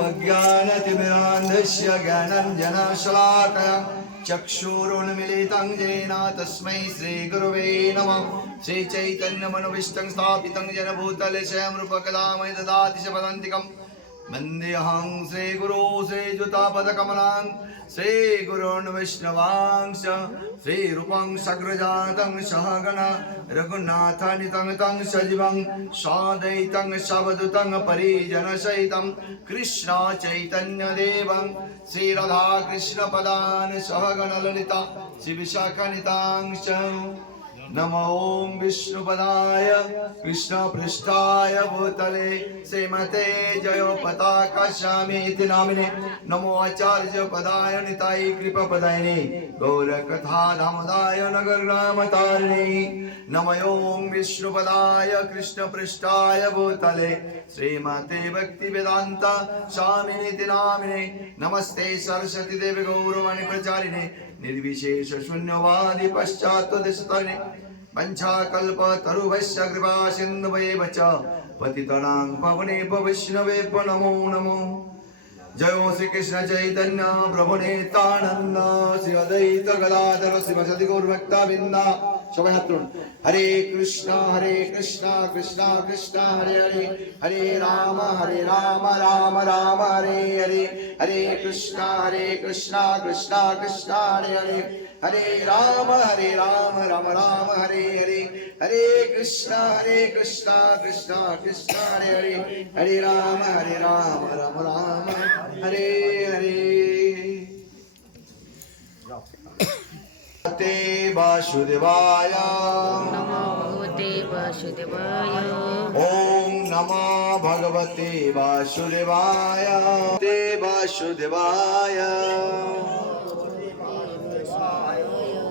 अज्ञानतिमिरान्धस्य ज्ञानाञ्जनशलाकया चक्षुरुन्मीलितं येन तस्मै श्रीगुरवे नमः। श्रीचैतन्यमनोभीष्टं स्थापितं येन भूतले स्वयं रूपकदामय ददाति च पदान्तिकं। वन्देऽहं श्रीगुरो श्रीयुतापदकमलां श्रीगुरोन् वैष्णवांश्च श्रीरूपं सग्रजातं सहगण रघुनाथानितं तं सजीवं साद्वैतं सवधूतं परिजनसहितं कृष्ण चैतन्यदेवं श्रीराधाकृष्णपदान् सहगण ललिता श्रीविशाखानितांश्च। नमो विष्णुपदाय कृष्णपृष्ठाय भूतले श्रीमते जयो पताका स्वामीति नामिने। नमो आचार्य पदाय निताय कृपापदायिने गौरकथा धामदाय नगरग्रामतारिणे। नमो विष्णुपदाय कृष्णपृष्ठाय भूतले श्रीमते भक्तिवेदांत स्वामिनीति नामिने। नमस्ते सरस्वती देवी गौरवाणी प्रचारिणे निर्विशेष शून्यवादी पश्चात्तदेशतारिणे। पंचाकल्पतरुभ्यश्च कृपा सिन्धुभ्येव च पतितानां पावनेभ्यो वैष्णवेभ्यो नमो नमो। जय श्री कृष्ण चैतन्य प्रभु नित्यानंद श्री अद्वैत गदाधर श्रीवासादि गौरभक्तवृंद। सबाई हाथ तुलुन। हरे कृष्ण कृष्ण कृष्ण हरे हरे हरे राम राम राम हरे हरे हरे कृष्ण कृष्ण कृष्ण हरे हरे हरे राम राम राम हरे हरे हरे कृष्ण कृष्ण कृष्ण हरे हरे हरे राम राम राम हरे हरे। ते वासुदेवाय नमो भगवते वासुदेवाय। ओम नमो भगवते वासुदेवाय ते वासुदेवाय।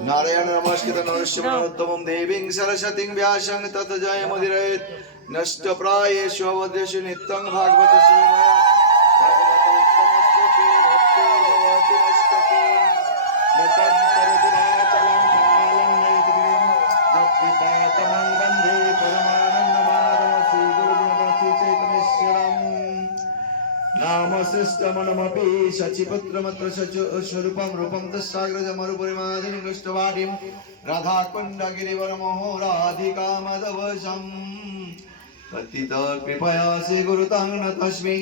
नारायण नमस्कृतं नरसिंहं नरोत्तमं देवीं सरस्वतीं व्यासं ततो जयमुदीरयेत्। नष्टप्रायेषु अवध्येषु नित्यं भागवत सेवया भगवतोत्तमस्तुते भक्तिर्भवति नस्तुते न तत्परदिनाचलं कालं नैतिकीं जत्पिपातमं वन्दे परमानन्दमाधवं श्रीगुरुदेवं चैतन्येश्वरम्। नामशिष्टमनमपि शचिपुत्रमत्र स्वरूपं रूपं तस्साग्रजमरुपरिमादिनीं कृष्णवाटीं राधाकुण्डगिरिवरमोहो राधिकामदवशम्। पतित कृपया श्रीगुरुतं नतस्मै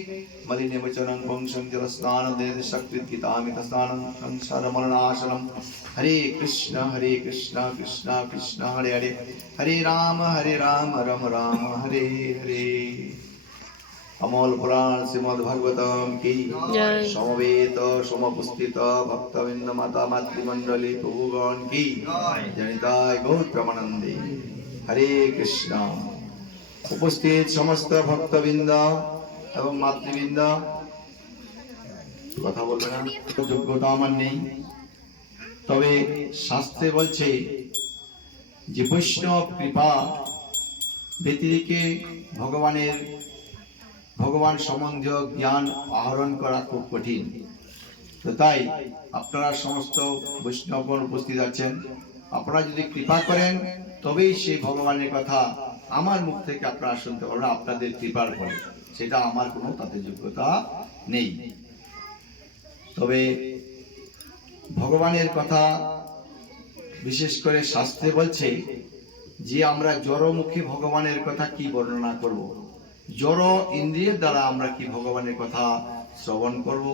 मलिनवचनं पुंसं जलस्नानं शक्तिगीतामितस्नानं संसारमरणाशनं। हरे कृष्ण कृष्ण कृष्ण हरे हरे हरे राम राम राम हरे हरे। अमोल पुराण श्रीमद् भागवतम की समवेत समपुस्थित भक्तवृंद माता मातृमंडली प्रभुगण की जनिताय गौर प्रमानंदे। हरे कृष्ण। उपस्थित समस्त भक्तवृंद एवं मातृवृंद কথা বলবে না, যোগ্যতা আমার নেই, তবে শাস্ত্রে বলছে যে বৈষ্ণব কৃপা ব্যতিরেকে ভগবান সম্বন্ধীয় জ্ঞান আহরণ করা খুব কঠিন। তো তাই আপনারা সমস্ত বৈষ্ণবগণ উপস্থিত আছেন, আপনারা যদি কৃপা করেন তবেই সেই ভগবানের কথা আমার মুখ থেকে আপনারা শুনতে পারবেন আপনাদের কৃপার ফলে। সেটা আমার কোনো তাতে যোগ্যতা নেই। তবে ভগবানের কথা বিশেষ করে শাস্ত্রে বলছে যে আমরা জড়মুখী ভগবানের কথা কি বর্ণনা করব, জড় ইন্দ্রিয়ের দ্বারা আমরা কি ভগবানের কথা শ্রবণ করব,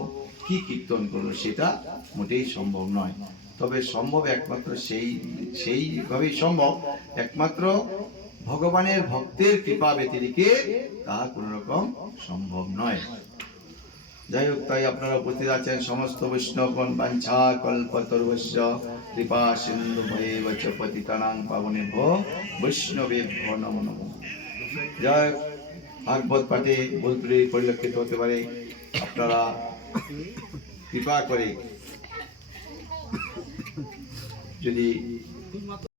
কি কীর্তন করব, সেটা মোটেই সম্ভব নয়। তবে সম্ভব একমাত্র সেইভাবেই সম্ভব একমাত্র ভগবানের ভক্তের কৃপা ব্যতিরেকে তাহা কোন রকম সম্ভব নয়। যাই হোক, তাই আপনারা উপস্থিত আছেন সমস্ত বৈষ্ণবগণ। বাঞ্ছা কল্পতরুভ্যশ্চ কৃপা সিন্ধুভ্যেব চ পতিতানাং পাবনেভ্যো বৈষ্ণবেভ্যো নমো নমঃ। জয় ভাগবত পাঠে ভুল ত্রুটি পরিলক্ষিত হতে পারে, আপনারা কৃপা করে যদি